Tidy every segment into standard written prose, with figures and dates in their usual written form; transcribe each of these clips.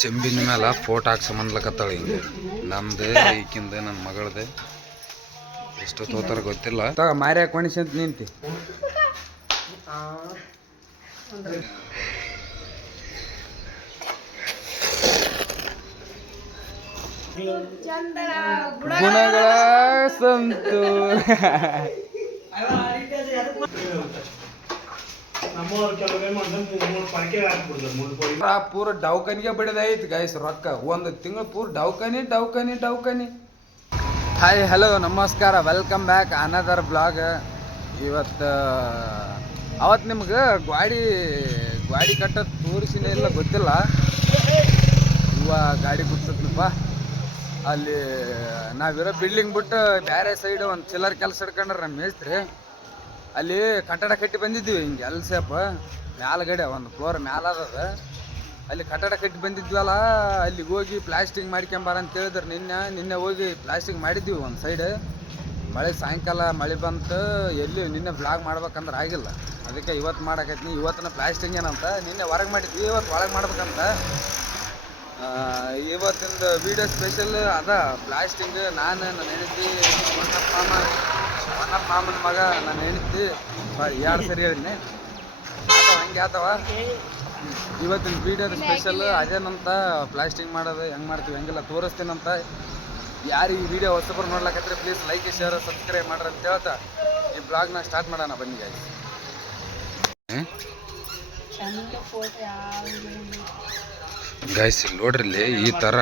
ಚೆಂಬಿನ ಮೇಲೆ ಫೋಟೋ ಹಾಕ್ಸಮನ್ಲಕತ್ತಾಳ ಹಿಂಗೆ ನಮ್ದು ಈಕಿಂದ ನನ್ನ ಮಗಳದು ಎಷ್ಟು ತೋತಾರ ಗೊತ್ತಿಲ್ಲ ಮಾರಿ ಹಾಕೊಂಡಿಸಿ ಅಂತ ನಿಂತಿ ಗುಣಗಳ ಸಂತು ಪೂರ ಡೌಕನಿಗೆ ಬಿಡದೈತಿ ಗಾಯ್ಸ್ ರೊಕ್ಕ ಒಂದು ತಿಂಗಳು ಪೂರ ಡೌಕನಿ ಡೌಕನಿ ಡೌಕನಿ. ಹಾಯ್ ಹಲೋ ನಮಸ್ಕಾರ, ವೆಲ್ಕಮ್ ಬ್ಯಾಕ್ ಅನದರ್ ಬ್ಲಾಗ್. ಇವತ್ತು ನಿಮ್ಗೆ ಗಾಡಿ ಕಟ್ಟೋದು ತೋರಿಸಿನೇ ಇಲ್ಲ ಗೊತ್ತಿಲ್ಲ. ಗಾಡಿ ಬಿಡ್ತದಪ್ಪ ಅಲ್ಲಿ ನಾವಿರೋ ಬಿಲ್ಡಿಂಗ್ ಬಿಟ್ಟು ಬೇರೆ ಸೈಡ್ ಒಂದು ಚಿಲ್ಲರ್ ಕೆಲಸ ಹಿಡ್ಕೊಂಡ್ರೆ ನಮ್ಮ ಮೇಸ್ತ್ರಿ ಅಲ್ಲಿ ಕಟ್ಟಡ ಕಟ್ಟಿ ಬಂದಿದ್ವಿ. ಹಿಂಗೆ ಎಲ್ ಸೇಪ್ ಮ್ಯಾಲ್ಗಡೆ ಒಂದು ಫ್ಲೋರ್ ಮ್ಯಾಲದ ಅಲ್ಲಿ ಕಟ್ಟಡ ಕಟ್ಟಿ ಬಂದಿದ್ವಲ್ಲ, ಅಲ್ಲಿಗೆ ಹೋಗಿ ಪ್ಲಾಸ್ಟಿಂಗ್ ಮಾಡ್ಕೊಂಬಾರ ಅಂತ ಹೇಳಿದ್ರೆ ನಿನ್ನೆ ಹೋಗಿ ಪ್ಲಾಸ್ಟಿಂಗ್ ಮಾಡಿದ್ವಿ ಒಂದು ಸೈಡ್. ಸಾಯಂಕಾಲ ಮಳೆ ಬಂತು, ಎಲ್ಲಿ ನಿನ್ನೆ ಬ್ಲಾಗ್ ಮಾಡ್ಬೇಕಂದ್ರೆ ಆಗಿಲ್ಲ. ಅದಕ್ಕೆ ಇವತ್ತು ಮಾಡಕೈತಿ. ಇವತ್ತಿನ ಪ್ಲಾಸ್ಟಿಂಗ್ ಏನಂತ ನಿನ್ನೆ ಹೊರಗೆ ಮಾಡಿದ್ವಿ, ಇವತ್ತು ಒಳಗೆ ಮಾಡ್ಬೇಕಂತ. ಇವತ್ತಿಂದ ವಿಡಿಯೋ ಸ್ಪೆಷಲ್ ಅದ ಪ್ಲಾಸ್ಟಿಂಗ್. ನಾನು ನನ್ನ ಹೆಂಡತಿ ಮಾಮನ ಮಗ ನನ್ನ ಹೆಂಡತಿ 2 ಸರಿ ಹೇಳಿದ್ನಿ ಹಂಗೆ ಆತವ. ಇವತ್ತಿನ ವಿಡಿಯೋದ ಸ್ಪೆಷಲ್ ಅದೇನಂತ ಪ್ಲಾಸ್ಟಿಂಗ್ ಮಾಡೋದು ಹೆಂಗೆ ಮಾಡ್ತೀವಿ ಹೆಂಗೆಲ್ಲ ತೋರಿಸ್ತೀನಂತ. ಯಾರಿಗೆ ಈ ವಿಡಿಯೋ ಹೊಸಬರು ನೋಡ್ಲಕತ್ರೆ ಪ್ಲೀಸ್ ಲೈಕ್ ಶೇರ್ ಸಬ್ಸ್ಕ್ರೈಬ್ ಮಾಡ್ರಿ ಅಂತ ಹೇಳ್ತಾ ಈ ಬ್ಲಾಗ್ನ ಸ್ಟಾರ್ಟ್ ಮಾಡೋಣ ಬನ್ನಿ ಗಾಯ್ಸ್. ಗಾಯ್ಸ್ ನೋಡ್ರಿ, ಈ ಥರ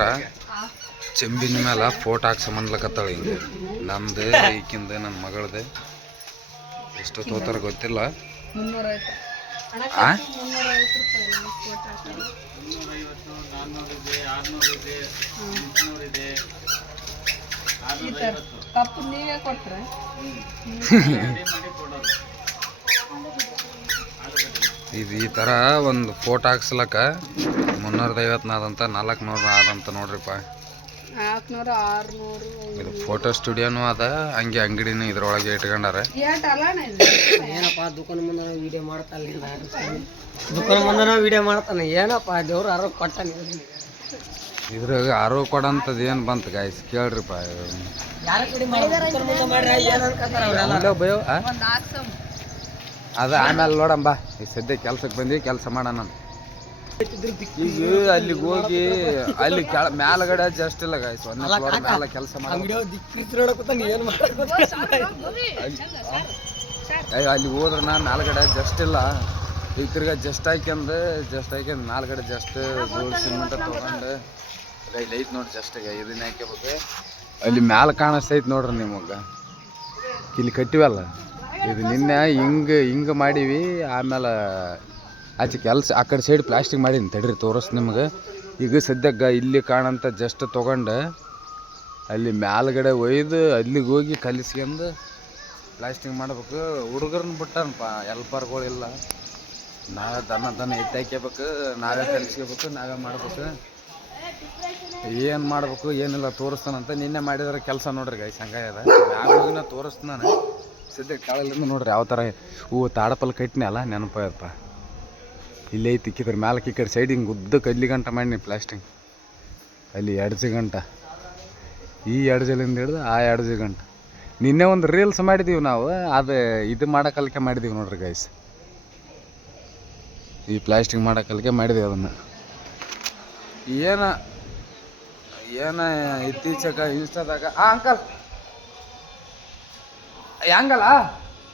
ಚೆಂಬಿನ ಮೇಲೆ ಫೋಟೋ ಹಾಕ್ಸಮನ್ಲಕತ್ತಾಳ ಹಿಂಗೆ ನಮ್ದು ಈಕಿಂದ ನನ್ನ ಮಗಳದು ಎಷ್ಟು ತೋತಾರ ಗೊತ್ತಿಲ್ಲ. ಇದು ಈ ಥರ ಒಂದು ಫೋಟೋ ಹಾಕ್ಸ್ಲಕ್ಕ 350 ಆದಂತ 400 ಆದಂತ ನೋಡ್ರಿಪ್ಪ. ಇದು ಫೋಟೋ ಸ್ಟುಡಿಯೋನು ಅದ, ಹಂಗೆ ಅಂಗಡಿನೂ ಇದ್ರೊಳಗೆ ಇಟ್ಕೊಂಡಾರ. ಏನಪ್ಪ ದುಕಾನ್ ಮುಂದೆ ವಿಡಿಯೋ ಮಾಡ್ತಾನೆ ಏನಪ್ಪ ದೇವ್ರು ಆರೋಗ್ಯ ಕೊಟ್ಟಾನೆ. ಇದ್ರಾಗ ಆರೋಗ್ಯ ಕೊಡಂಥದ್ದು ಏನು ಬಂತು ಗಾಯ್ಸ್ ಕೇಳ್ರಿಪ್ಪ. ಅದ ಆಮೇಲೆ ನೋಡಂಬ, ಈ ಸದ್ಯ ಕೆಲ್ಸಕ್ಕೆ ಬಂದು ಕೆಲಸ ಮಾಡೋಣ. ಈಗ ಅಲ್ಲಿಗೆ ಹೋಗಿ ಅಲ್ಲಿ ಮ್ಯಾಲಗಡೆ ಜಸ್ಟ್ ಇಲ್ಲ ಗಾಯ್ಸ್, 1ನೇ ಫ್ಲೋರ್ ಮ್ಯಾಲ ಕೆಲಸ ಅಲ್ಲಿ ಹೋದ್ರೆ ನಾನು ಮ್ಯಾಲ್ಗಡೆ ಜಸ್ಟ್ ಇಲ್ಲ. ಈಗ ತಿರ್ಗ ಜಸ್ಟ್ ಹಾಕ್ಯಂದು ಮ್ಯಾಲ್ಗಡೆ ಜಸ್ಟ್ ಗೋಲ್ಡ್ ಸಿಮೆಂಟ್ ತೊಗೊಂಡು ಇಲ್ಲಿ ಐತೆ ನೋಡಿ ಜಸ್ಟ್ ಇದನ್ನ ಹಾಕ್ಯಬೇಕು. ಅಲ್ಲಿ ಮ್ಯಾಲ ಕಾಣಿಸ್ತೈತೆ ನೋಡ್ರಿ ನಿಮಗೆ, ಇಲ್ಲಿ ಕಟ್ಟಿವಲ್ಲ ಇದು ನಿನ್ನೆ ಹಿಂಗೆ ಮಾಡೀವಿ. ಆಮೇಲೆ ಆಚೆ ಕೆಲಸ ಆ ಕಡೆ ಸೈಡ್ ಪ್ಲಾಸ್ಟಿಕ್ ಮಾಡೀನಿ ತಡ್ರಿ ತೋರಿಸ್ ನಿಮ್ಗೆ. ಈಗ ಸದ್ಯಕ್ಕೆ ಇಲ್ಲಿ ಕಾಣಂತ ಜಸ್ಟ್ ತೊಗೊಂಡು ಅಲ್ಲಿ ಮ್ಯಾಲ್ಗಡೆ ಒಯ್ದು ಅಲ್ಲಿಗೆ ಹೋಗಿ ಕಲಿಸ್ಕೊಂಡು ಪ್ಲಾಸ್ಟಿಂಗ್ ಮಾಡ್ಬೇಕು. ಹುಡುಗರನ್ನ ಬಿಟ್ಟನಪ್ಪ, ಎಲ್ಪರ್ಗಳಿಲ್ಲ. ನಾವೇ ದನ ಎತ್ತಿ ಹಾಕ್ಯಬೇಕು, ನಾವೇ ಕಲಿಸ್ಕೋಬೇಕು, ನಾವೇ ಮಾಡ್ಬೇಕು. ಏನು ಮಾಡ್ಬೇಕು ಏನಿಲ್ಲ ತೋರಿಸ್ತಾನಂತ. ನಿನ್ನೆ ಮಾಡಿದ್ರೆ ಕೆಲಸ ನೋಡ್ರಿ ಗಾಯ್ಸ್ ಹಂಗಾಗ್ಯದ. ಮ್ಯಾಗೋಗಿನ ತೋರಿಸ್ತಾನೆ ಸದ್ಯಕ್ಕೆ ಕಾಳಲ್ಲಿಂದ ನೋಡ್ರಿ ಯಾವ ಥರ ತಾಡಪಲ್ ಕಟ್ಟಿನಲ್ಲ ನೆನಪಾಯಪ್ಪ. ಇಲ್ಲಿ ಐತಿ ಇಕ್ಕಿದ್ರ ಮ್ಯಾಲಕ್ಕೆ ಈ ಕಡೆ ಸೈಡ್ ಹಿಂಗೆ ಉದ್ದಕ್ಕೆ ಅಲ್ಲಿ ಗಂಟ ಮಾಡೀನಿ ಪ್ಲಾಸ್ಟಿಂಗ್. ಅಲ್ಲಿ ಎಡ್ಜ್ ಗಂಟ, ಈ ಎಡ್ಜಲಿಂದ ಹಿಡಿದು ಆ ಎಡ್ಜ್ ಗಂಟ. ನಿನ್ನೆ ಒಂದು ರೀಲ್ಸ್ ಮಾಡಿದ್ದೀವಿ ನಾವು, ಅದು ಇದು ಮಾಡೋಕಲ್ಕೆ ಮಾಡಿದ್ದೀವಿ ನೋಡ್ರಿ ಗೈಸ್. ಈ ಪ್ಲಾಸ್ಟಿಂಗ್ ಮಾಡೋಕಲ್ಕೆ ಮಾಡಿದ್ದೀವಿ ಅದನ್ನು. ಏನ ಇತ್ತೀಚೆಗೆ ಇನ್ಸ್ಟಾದಾಗ ಅಂಕಲ್ ಹೆಂಗಲ್ಲ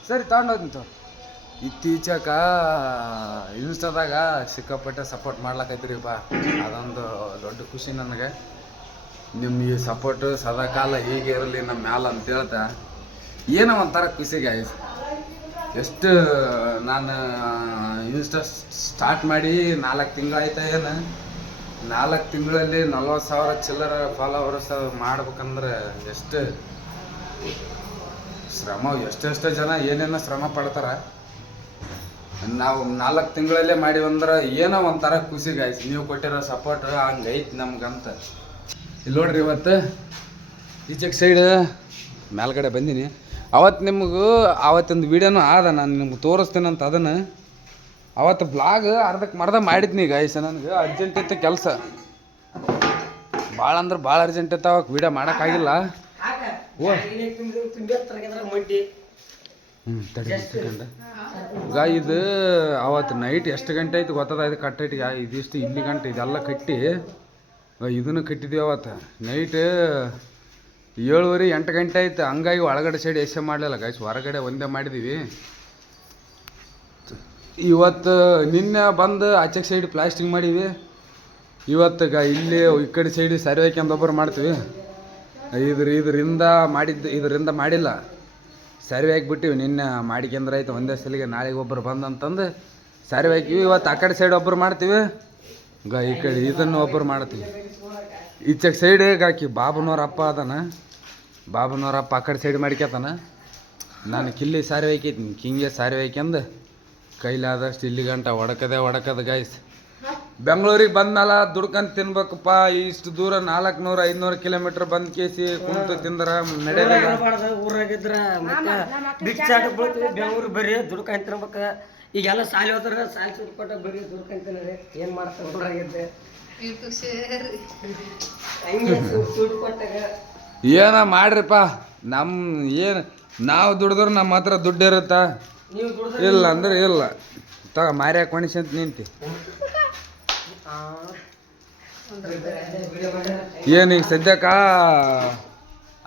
ಸರಿ ತಗೊಂಡೋಗ್ತೀನಿ. ಇತ್ತೀಚೆಗೆ ಇನ್ಸ್ಟಾದಾಗ ಸಿಕ್ಕಾಪಟ್ಟೆ ಸಪೋರ್ಟ್ ಮಾಡ್ಲಕೈತ್ರಿಪ್ಪ, ಅದೊಂದು ದೊಡ್ಡ ಖುಷಿ ನನಗೆ. ನಿಮ್ಮ ಈ ಸಪೋರ್ಟು ಸದಾಕಾಲ ಹೀಗೆ ಇರಲಿ ನಮ್ಮ ಮ್ಯಾಲ ಅಂತ ಹೇಳ್ತಾ ಏನೋ ಒಂಥರ ಖುಷಿಗೆ ಆಯ್ತು. ಎಷ್ಟು ನಾನು ಇನ್ಸ್ಟಾ ಸ್ಟಾರ್ಟ್ ಮಾಡಿ 4 ತಿಂಗಳಾಯ್ತಾ ಏನು. 4 ತಿಂಗಳಲ್ಲಿ 40,000 ಚಿಲ್ಲರ ಫಾಲೋವರ್ಸ್ ಮಾಡ್ಬೇಕಂದ್ರೆ ಎಷ್ಟು ಶ್ರಮ, ಎಷ್ಟೆಷ್ಟೋ ಜನ ಏನೇನೋ ಶ್ರಮ ಪಡ್ತಾರೆ. ನಾವು 4 ತಿಂಗಳಲ್ಲೇ ಮಾಡಿವಂದ್ರೆ ಏನೋ ಒಂಥರ ಖುಷಿ ಗಾಯ್ಸ್. ನೀವು ಕೊಟ್ಟಿರೋ ಸಪೋರ್ಟ್ ಹಂಗೈತಿ ನಮ್ಗಂತ. ಇಲ್ಲಿ ನೋಡ್ರಿ, ಇವತ್ತು ಈಚೆಗೆ ಸೈಡ್ ಮೇಲ್ಗಡೆ ಬಂದೀನಿ. ಅವತ್ತಿಂದು ವೀಡಿಯೋನು ಆದ, ನಾನು ನಿಮ್ಗೆ ತೋರಿಸ್ತೀನಂತ ಅದನ್ನು. ಅವತ್ತು ಬ್ಲಾಗ್ ಅರ್ಧಕ್ಕೆ ಮರ್ಧ ಮಾಡಿದ್ನಿ ಗಾಯ್ಸ್. ನನಗೆ ಅರ್ಜೆಂಟ್ ಇತ್ತು ಕೆಲಸ, ಭಾಳ ಅಂದ್ರೆ ಭಾಳ ಅರ್ಜೆಂಟ್ ಇರ್ತಾವ ವಿಡಿಯೋ ಮಾಡೋಕ್ಕಾಗಿಲ್ಲ. ಓ ಮಂಡಿ ತಡಿ ಸೆಕೆಂಡ್ ಈಗ ಇದು ಅವತ್ತು ನೈಟ್ ಎಷ್ಟು ಗಂಟೆ ಆಯ್ತು ಗೊತ್ತದ, ಇದು ಕಟ್ಟೈಟಿಗೆ ಇದಿಷ್ಟು ಇಲ್ಲಿ ಗಂಟೆ ಇದೆಲ್ಲ ಕಟ್ಟಿ ಇದನ್ನು ಕಟ್ಟಿದ್ದೀವಿ ಅವತ್ತು ನೈಟ್ 7:30 8 ಗಂಟೆ ಆಯ್ತು. ಹಂಗಾಗಿ ಒಳಗಡೆ ಸೈಡ್ ಎಸೆ ಮಾಡಲಿಲ್ಲ ಗೈಸ್, ಹೊರಗಡೆ ಒಂದೇ ಮಾಡಿದ್ದೀವಿ. ಇವತ್ತು ನಿನ್ನೆ ಬಂದು ಆಚೆ ಸೈಡ್ ಪ್ಲಾಸ್ಟಿಂಗ್ ಮಾಡೀವಿ. ಇವತ್ತು ಇಲ್ಲಿ ಈ ಕಡೆ ಸೈಡ್ ಸರ್ವೆ ಹಾಕ್ಯಂದು ಒಬ್ಬರು ಮಾಡ್ತೀವಿ. ಇದರಿಂದ ಮಾಡಿಲ್ಲ, ಸರ್ವೆ ಹಾಕಿಬಿಟ್ಟಿವಿ. ನಿನ್ನೆ ಮಾಡಿಕೆಂದ್ರೆ ಆಯ್ತು ಒಂದೇ ಸಲಿಗೆ. ನಾಳೆಗೆ ಒಬ್ಬರು ಬಂದಂತಂದು ಸರ್ವೆ ಹಾಕಿವಿ. ಇವತ್ತು ಆ ಕಡೆ ಸೈಡ್ ಒಬ್ಬರು ಮಾಡ್ತೀವಿ, ಈ ಕಡೆ ಇದನ್ನು ಒಬ್ಬರು ಮಾಡ್ತೀವಿ. ಈಚೆಗೆ ಸೈಡಿಗೆ ಹಾಕಿ ಬಾಬನವ್ರ ಅಪ್ಪ ಅದನ, ಬಾಬನವ್ರ ಅಪ್ಪ ಆ ಕಡೆ ಸೈಡ್ ಮಾಡ್ಕ್ಯತಾನ. ನಾನು ಕಿಲ್ಲಿ ಸಾರಿ ಹಾಕೈತೀನಿ, ಕಿಂಗೆ ಸಾರಿ ಹಾಕ್ಯಂದು ಕೈಲಾದಷ್ಟು ಇಲ್ಲಿ ಗಂಟ ಹೊಡಕದ ಗೈಸ್. ಬೆಂಗಳೂರಿಗೆ ಬಂದ್ಮೇಲೆ ದುಡ್ಕಂತ ತಿನ್ಬೇಕಪ್ಪ. ಇಷ್ಟು ದೂರ 400-500 ಕಿಲೋಮೀಟ್ರ್ ಬಂದು ಕೇಸಿ ಕುಂತು ತಿಂದ್ರೆ ನಡೆಯಲ್ಲ. ಊರಾಗಿದ್ರ ಮತ್ತೆ ಬಿಚ್ಚಾಟ ಬೀಳ್ತೀವಿ. ಬೆಂಗಳೂರು ಬರೀ ದುಡ್ಕಂತ ತಿನ್ಬೇಕು. ಈಗೆಲ್ಲ ಸಾಲಿ ಹೋದ್ರೆ ಸಾಲಿ ಸುಟ್ಟು ಕೊಟ್ಟ ಬರೀ ದುಡ್ಕಂತಿದ್ದಾರೆ. ಏನು ಮಾಡ್ತಾರೆ ಊರಾಗಿದ್ದೆ ಹಂಗೆ ಸುಟ್ಟು ಕೊಟ್ಟಾಗ ಏನ ಮಾಡ್ರಿಪ್ಪ. ನಾವು ದುಡಿದ್ರೆ ನಮ್ಮ ಹತ್ರ ದುಡ್ಡು ಇರುತ್ತಾ? ನೀವು ದುಡ್ದು ಇಲ್ಲ ಅಂದ್ರೆ ಇಲ್ಲ. ಮಾರ್ಯಾಕ ಮನುಷ್ಯ ಅಂತ ನಿಂತಿ ಏನೀಗ ಸದ್ಯಕ್ಕ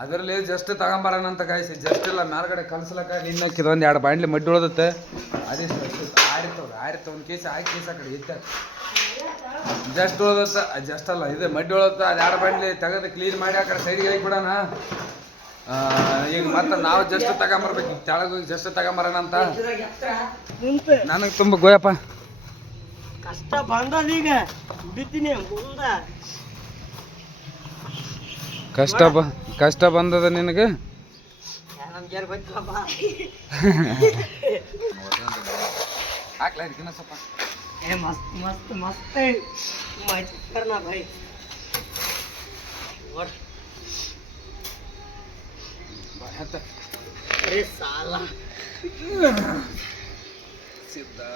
ಅದರಲ್ಲಿ ಜಸ್ಟ್ ತಗೊಂಬರೋಣ ಅಂತ ಕಾಯಿಸಿ. ಜಸ್ಟ್ ಇಲ್ಲ ಮೇಲ್ಗಡೆ ಕಲ್ಸ್ಲಕ್ಕ ನಿನ್ನಕ್ಕಿದ ಒಂದು 2 ಬಾಂಡ್ಲಿ ಮಡ್ಡಿ ಉಳ್ದತ್ತೆ. ಅದೇ ಆರಿತ್ತು ಒಂದು ಕೇಸಿ ಹಾಕಿ ಕೇಸ ಕಡೆ ಇತ್ತ ಜಸ್ಟ್ ಉಳ್ದತ್ತ. ಜಸ್ಟ್ ಅಲ್ಲ ಇದು ಮಡ್ಡಿ ಉಳತ್ತ. ಅದು 2 ಬಾಂಡ್ಲಿ ತೆಗೆದು ಕ್ಲೀನ್ ಮಾಡಿ ಆ ಕಡೆ ಸೈಡ್ಗೆ ಹಾಕಿಬಿಡೋಣ. ಈಗ ಮತ್ತೆ ನಾವು ಜಸ್ಟ್ ತಗೊಂಬರ್ಬೇಕು. ತೆಳಗೋಗಿ ಜಸ್ಟ್ ತಗೊಂಬರೋಣ ಅಂತ ನನಗೆ ತುಂಬ ಗೋಯಪ್ಪ ಕಷ್ಟ ಬಂದದೀಗ ಬಿತ್ತೀನಿ ಮುಂದ. ಕಷ್ಟ ಬಂದದ ನಿನಗೆ. ನಮ್ಗೇನು ಗೊತ್ತಿಲ್ಲಪ್ಪ. ಹಾಕ್ಲಾ ಇದಕ್ಕಿನ್ನ ಸ್ವಲ್ಪ मस्त मस्त मस्त मजा करना भाई. और अरे साला सीधा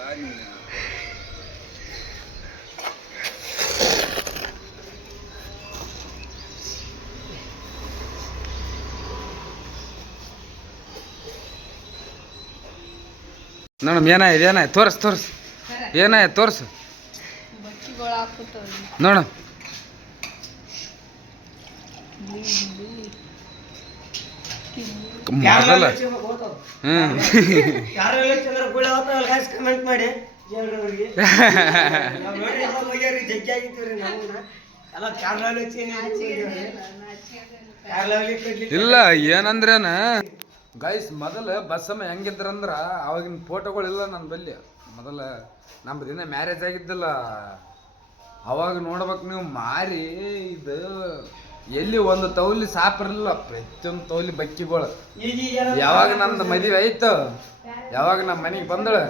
ನೋಡಮ್ ಏನಾಯ್ತು ತೋರ್ಸ್ ಏನಾಯ್ತು ತೋರ್ಸು ನೋಡ. ಮೊದಲ ಕಮೆಂಟ್ ಮಾಡಿ ಇಲ್ಲ ಏನಂದ್ರೇನ ಗೈಸ್, ಮೊದಲು ಬಸ್ಸಮ್ಮ ಹೆಂಗಿದ್ರಂದ್ರ ಅವಾಗಿನ ಫೋಟೋಗಳಿಲ್ಲ ನನ್ನ ಬಲ್ಲಿ. ಮೊದಲ ನಮ್ದು ದಿನ ಮ್ಯಾರೇಜ್ ಆಗಿದ್ದಿಲ್ಲ ಅವಾಗ ನೋಡ್ಬೇಕು ನೀವು. ಮಾರಿ ಇದು ಎಲ್ಲಿ ಒಂದು ತೌಲಿ ಸಾಪಿರಲಿಲ್ಲ, ಪ್ರತಿಯೊಂದು ತೌಲಿ ಬಕ್ಕಿಗಳು. ಯಾವಾಗ ನಮ್ದು ಮದುವೆ ಆಯ್ತು, ಯಾವಾಗ ನಮ್ಮ ಮನೆಗೆ ಬಂದಳು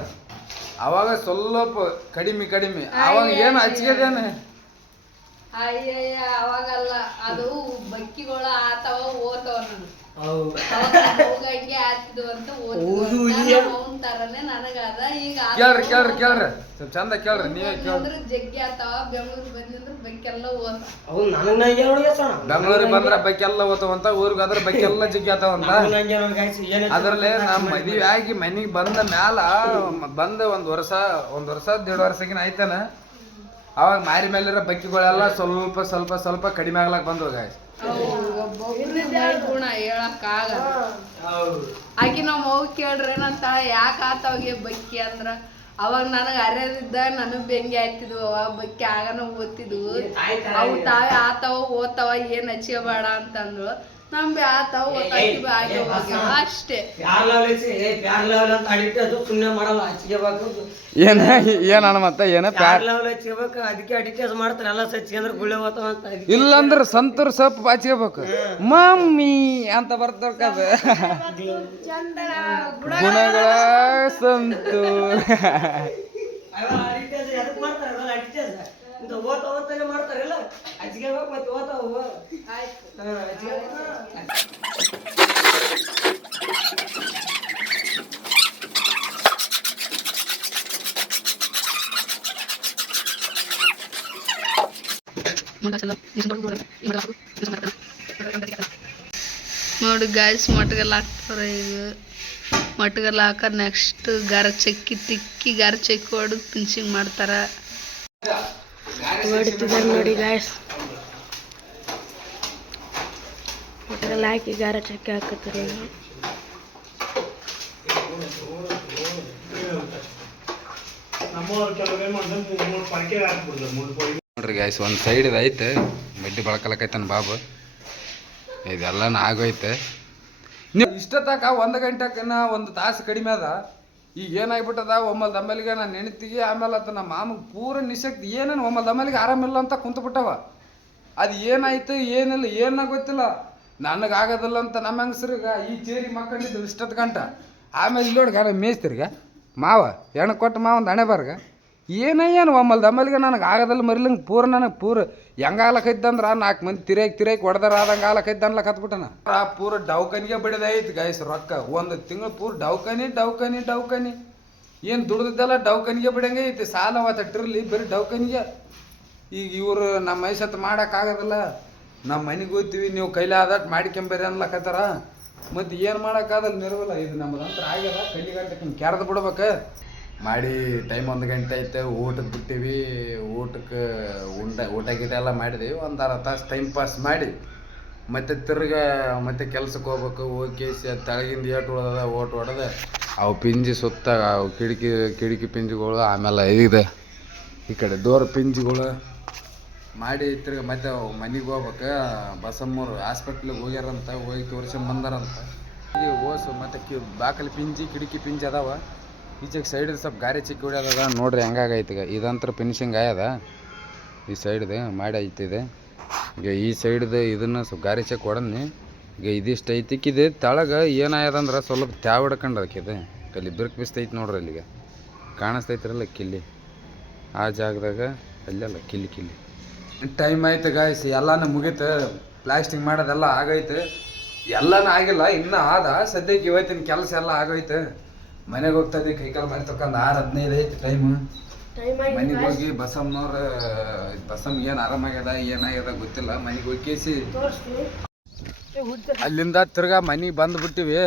ಅವಾಗ ಸ್ವಲ್ಪ ಕಡಿಮೆ. ಅವಾಗ ಏನು ಹಚ್ಚಿಗೆದೇನೆ ಅಯ್ಯಯ್ಯ ಅವಾಗಲ್ಲ, ಅದು ಬಕ್ಕಿಗಳ ಆತವ ಓತವ ನಾನು ಹೋಗಂಗೆ ಆತಿದ್ವು ಅಂತ ಓದ್ತಾರನೆ ನನಗದ. ಈಗ ಕೇಳ್ರಿ ಸ್ವಲ್ಪ ಚಂದ ಕೇಳ್ರಿ, ನೀವೇ ಕೇಳ್ರಿ. ಜಗ್ಗಿ ಆತಾವ. ಬೆಂಗಳೂರಿಗೆ ಬಂದ್ರೆ ಬಕ್ಕೆಲ್ಲ ಓತ. ಬೆಂಗಳೂರಿಗೆ ಬಂದ್ರ ಬಕ್ಕೆಲ್ಲ ಓತವಂತ, ಊರಿಗೆ ಆದ್ರೆ ಬಕ್ಕೆಲ್ಲ ಜಗ್ಗಿ ಆತಾವಂತ. ಅದ್ರಲ್ಲಿ ನಮ್ಮ ಮದುವೆ ಆಗಿ ಮನೆಗೆ ಬಂದ ಮ್ಯಾಲ ಬಂದ ಒಂದ್ ವರ್ಷ 1.5 ವರ್ಷಗಿನ ಆಯ್ತಾನ. ಅವಾಗ ಮಾರಿ ಮೇಲಿರೋ ಬಕ್ಕಿಗಳೆಲ್ಲ ಸ್ವಲ್ಪ ಕಡಿಮೆ ಆಗ್ಲಕ್ ಬಂದ್ವು ಗಾಯ್ಸ್. ಗುಣ ಹೇಳಕ್ ಆಗಲ್ಲ. ಆಕಿ ನಮ್ಮ ಮಗು ಕೇಳ್ರಿ ಏನಂತ, ಯಾಕೆ ಆತವಗೆ ಬಕ್ಕಿ ಅಂದ್ರ, ಅವಾಗ ನನಗೆ ಅರ್ಯದಿದ್ದ ನನಗ್ ಬೆಂಕಿ ಆಯ್ತಿದ್ವು. ಅವಾಗ ಬಕ್ಕಿ ಆಗನ ಓದ್ತಿದ್ವು. ಅವು ತಾವೇ ಆತವ ಓದ್ತಾವ, ಏನ್ ಹಚ್ಕೋಬೇಡ ಅಂತಂದ್ರು. ನಮ್ಗೆ ಆತವ ಓದ್ತಾಕಿವಿ ಅಷ್ಟೇ. ಏನ ಮತ್ತೆ ಅದಕ್ಕೆ ಅಡಿಟೇಸ್ ಮಾಡ್ತಾರೆ ಎಲ್ಲ ಸಚ್ಚಿಗೆ ಗುಳ್ಳೆ ಓದ್ತಾವ ಅಂತ. ಇಲ್ಲಂದ್ರ ಸಂತೂರ್ ಸೊಪ್ಪು ಹಚ್ಕೋಬೇಕು ಮಮ್ಮಿ ಅಂತ ಬರ್ತಕ್ಕದ ಗುಣಗಳ ಸಂತು. ಓದ್ತಾವಂತಾನೆ ಮಾಡ್ತಾರಲ್ಲ ಹಚ್ಕೋಬೇಕು ಮತ್ತೆ ಓದ್ತಾವ. ನೋಡಿ ಗಾಯ್ಸ್ ಮಟ್ಗಲ್ ಹಾಕ್ತಾರೆ ಈಗ ಮಟ್ಗಲ್ ಹಾಕ ನೆಕ್ಸ್ಟ್ ಗಾರ ಚಕ್ಕಿ ತಿಕ್ಕಿ ಗಾರ ಚಕ್ಕಿ ಹೊಡೆದು ಫಿನಿಶಿಂಗ್ ಮಾಡ್ತಾರ ಹೊಡಿತಿದ್ದಾರೆ ನೋಡಿ ಗಾಯ್ಸ್ ಮಟ್ಗಲ್ ಹಾಕಿ ಗಾರ ಚಕ್ಕಿ ಹಾಕತ್ತಾರೆ ನೋಡ್ರಿ ಗಾಯ್ಸ್ ಒಂದು ಸೈಡ್ ಐತೆ ಬಡ್ಡಿ ಬಳಕಲಕೈತನ ಬಾಬು ಇದೆಲ್ಲ ಆಗೋಯ್ತೆ ನೀವು ಇಷ್ಟೊತ್ತಾಕ 1 ಗಂಟೆಕನ 1 ತಾಸು ಕಡಿಮೆ ಅದ ಈಗ ಏನಾಗ್ಬಿಟ್ಟದ ಒಮ್ಮಲ್ ದಮ್ಮಲಿಗೆ ನಾನು ನೆನೆತಿಗೆ ಆಮೇಲೆ ಅದು ನಮ್ಮ ಮಾಮಗೆ ಪೂರ ನಿಶಕ್ತಿ ಏನೇನು ಒಮ್ಮಲ್ ದಮ್ಮಲಿಗೆ ಆರಾಮಿಲ್ಲ ಅಂತ ಕುಂತ್ಬಿಟ್ಟವ ಅದು ಏನಾಯ್ತು ಏನಿಲ್ಲ ಏನ ಗೊತ್ತಿಲ್ಲ ನನಗಾಗೋದಿಲ್ಲ ಅಂತ ನಮ್ಮ ಹೆಂಗಸ್ರಿಗೆ ಈ ಚೇರಿ ಮಕ್ಕಳಿದ್ದು ಇಷ್ಟೊತ್ತು ಗಂಟ ಆಮೇಲೆ ಇಲ್ಲಿ ನೋಡಿ ಗಾರ ಮೇಯ್ಸ್ತಿರ್ಗ ಮಾವ ಹೆಣ್ಣು ಕೊಟ್ಟು ಮಾವ ಒಂದು ಹಣೆ ಬರ್ಗ ಏನು ಒಮ್ಮಲ್ ದಮ್ಮಲಿಗೆ ನನಗೆ ಆಗೋದಲ್ಲ ಮರಿಲಂಗೆ ಪೂರ ನನಗೆ ಪೂರ ಹೆಂಗಾಗ್ಲಕೈತಂದ್ರೆ 4 ಮಂದಿ ತಿರೇಕ್ ಹೊಡೆದಾರ ಆದಂಗೆ ಆಗ್ಲಕೈತೆ ಅನ್ಲಕ್ ಹತ್ಬಿಟ್ಟನ ಪೂರ ಡೌಕನಿಗೆ ಬಡಿದೈತಿ ಗಾಯ್ಸ್ ರೊಕ್ಕ 1 ತಿಂಗಳು ಪೂರ ಡೌಕನಿ ಏನು ದುಡ್ದಿದ್ದೆಲ್ಲ ಡೌಕನಿಗೆ ಬಿಡಂಗೆ ಐತಿ ಸಾಲ ಅವತ್ತಿಟ್ಟಿರ್ಲಿ ಬರೀ ಡೌಕನಿಗೆ ಈಗ ಇವರು ನಮ್ಮ ಮೈಸತ್ತು ಮಾಡೋಕ್ಕಾಗೋದಿಲ್ಲ ನಮ್ಮ ಮನೆಗೆ ಹೋಗ್ತೀವಿ ನೀವು ಕೈಲಿ ಆದಟ್ಟು ಮಾಡ್ಕೊಂಬರಿ ಅನ್ಲಕತ್ತಾರ ಮತ್ತು ಏನು ಮಾಡೋಕ್ಕಾಗಲ್ಲ ನಿರ್ವಲ್ಲ ಇದು ನಮ್ಮದಂತ್ರ ಆಗ್ಯದ ಕಲ್ಲಿಗಂಟೆ ಕೆರೆದು ಬಿಡ್ಬೇಕು ಮಾಡಿ ಟೈಮ್ 1 ಗಂಟೆ ಐತೆ ಊಟಕ್ಕೆ ಬಿಟ್ಟಿವಿ ಊಟಕ್ಕೆ ಊಟ ಗೀಟ ಎಲ್ಲ ಮಾಡಿದೀವಿ ಒಂದು ಅರ್ಧ ತಾಸು ಟೈಮ್ ಪಾಸ್ ಮಾಡಿ ಮತ್ತೆ ಮತ್ತೆ ಕೆಲ್ಸಕ್ಕೆ ಹೋಗ್ಬೇಕು ಹೋಗಿ ತೆಳಗಿಂದ ಏಟು ಹೊಡೆದ ಓಟ್ ಹೊಡೆದ ಅವು ಪಿಂಜಿ ಸುತ್ತ ಅವು ಕಿಟಕಿ ಪಿಂಜಿಗಳು ಆಮೇಲೆ ಇದೆ ಈ ಕಡೆ ಡೋರ್ ಪಿಂಜಿಗಳು ಮಾಡಿ ತಿರ್ಗಿ ಮತ್ತೆ ಮನೆಗೆ ಹೋಗ್ಬೇಕು ಬಸಮ್ಮವ್ರು ಹಾಸ್ಪಿಟ್ಲಿಗೆ ಹೋಗ್ಯಾರಂತ ಹೋಗಿ ತೋರಿಸ್ಕೊಂಬಂದಾರಂತ ಈಗ ಓಸು ಮತ್ತು ಬಾಕಲಿ ಪಿಂಜಿ ಕಿಟಕಿ ಪಿಂಜಿ ಅದಾವ ಈಚೆಗೆ ಸೈಡ್ ಸ್ವಲ್ಪ ಗಾರೆ ಚಿಕ್ಕಿ ಹೊಡ್ಯೋದ ನೋಡ್ರಿ ಹೆಂಗಾಗೈತೆ ಈಗ ಇದಂತ್ರ ಫಿನಿಶಿಂಗ್ ಆಗ್ಯದ ಈ ಸೈಡ್ದು ಮಾಡಿ ಐತಿದೆ ಈಗ ಈ ಸೈಡ್ದು ಇದನ್ನು ಸ್ವಲ್ಪ ಗಾರೆ ಚೆಕ್ ಹೊಡನ್ನಿ ಈಗ ಇದಿಷ್ಟು ಐತಿಕ್ಕಿದೆ ತೆಳಗೆ ಏನಾಗ್ಯದಂದ್ರೆ ಸ್ವಲ್ಪ ತ್ಯಾವ್ ಹಿಡ್ಕೊಂಡು ಅದಕ್ಕಿದೆ ಅಲ್ಲಿ ಬಿರ್ಕ್ ಬಿಸ್ತೈತಿ ನೋಡ್ರಿ ಅಲ್ಲಿಗೆ ಕಾಣಿಸ್ತೈತ್ರಲ್ಲ ಕಿಲ್ಲಿ ಆ ಜಾಗದಾಗ ಅಲ್ಲೆಲ್ಲ ಕಿಲ್ಲಿ ಟೈಮ್ ಆಯ್ತು ಗಾಯ್ಸ್ ಎಲ್ಲನೂ ಮುಗೀತು ಪ್ಲಾಸ್ಟಿಂಗ್ ಮಾಡೋದೆಲ್ಲ ಆಗೈತೆ ಎಲ್ಲನೂ ಆಗಿಲ್ಲ ಇನ್ನೂ ಆದ ಸದ್ಯಕ್ಕೆ ಇವತ್ತಿನ ಕೆಲಸ ಎಲ್ಲ ಆಗೈತೆ ಮನೆಗೆ ಹೋಗ್ತದೆ ಕೈಕಾಲು ಮನೆ ತಗೊಂಡು 6:15 ಐತಿ ಟೈಮು ಮನೆಗೆ ಹೋಗಿ ಬಸಮ್ಮ ಏನು ಆರಾಮಾಗ್ಯದ ಏನಾಗ್ಯದ ಗೊತ್ತಿಲ್ಲ ಮನೆಗೆ ಹೋಗಿ ಕೇಸಿ ಅಲ್ಲಿಂದ ತಿರ್ಗಾ ಮನೆಗೆ ಬಂದುಬಿಟ್ಟಿವಿ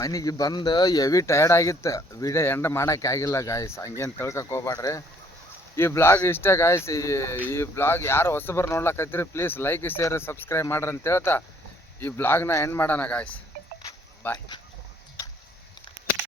ಮನೆಗೆ ಬಂದು ಹೆವಿ ಟಯರ್ಡ್ ಆಗಿತ್ತು ವಿಡಿಯೋ ಎಂಡ್ ಮಾಡೋಕ್ಕೆ ಆಗಿಲ್ಲ ಗಾಯ್ಸ್ ಹಂಗೇನು ತಿಳ್ಕೊಕ್ ಹೋಗ್ಬೇಡ್ರಿ ಈ ಬ್ಲಾಗ್ ಇಷ್ಟ ಗಾಯ್ಸ್ ಈ ಬ್ಲಾಗ್ ಯಾರು ಹೊಸಬರು ನೋಡ್ಲಕತ್ತೀರಿ ಪ್ಲೀಸ್ ಲೈಕ್ ಶೇರ್ ಸಬ್ಸ್ಕ್ರೈಬ್ ಮಾಡ್ರಿ ಅಂತ ಹೇಳ್ತಾ ಈ ಬ್ಲಾಗ್ನ ಎಂಡ್ ಮಾಡೋಣ ಗಾಯ್ಸ್ ಬಾಯ್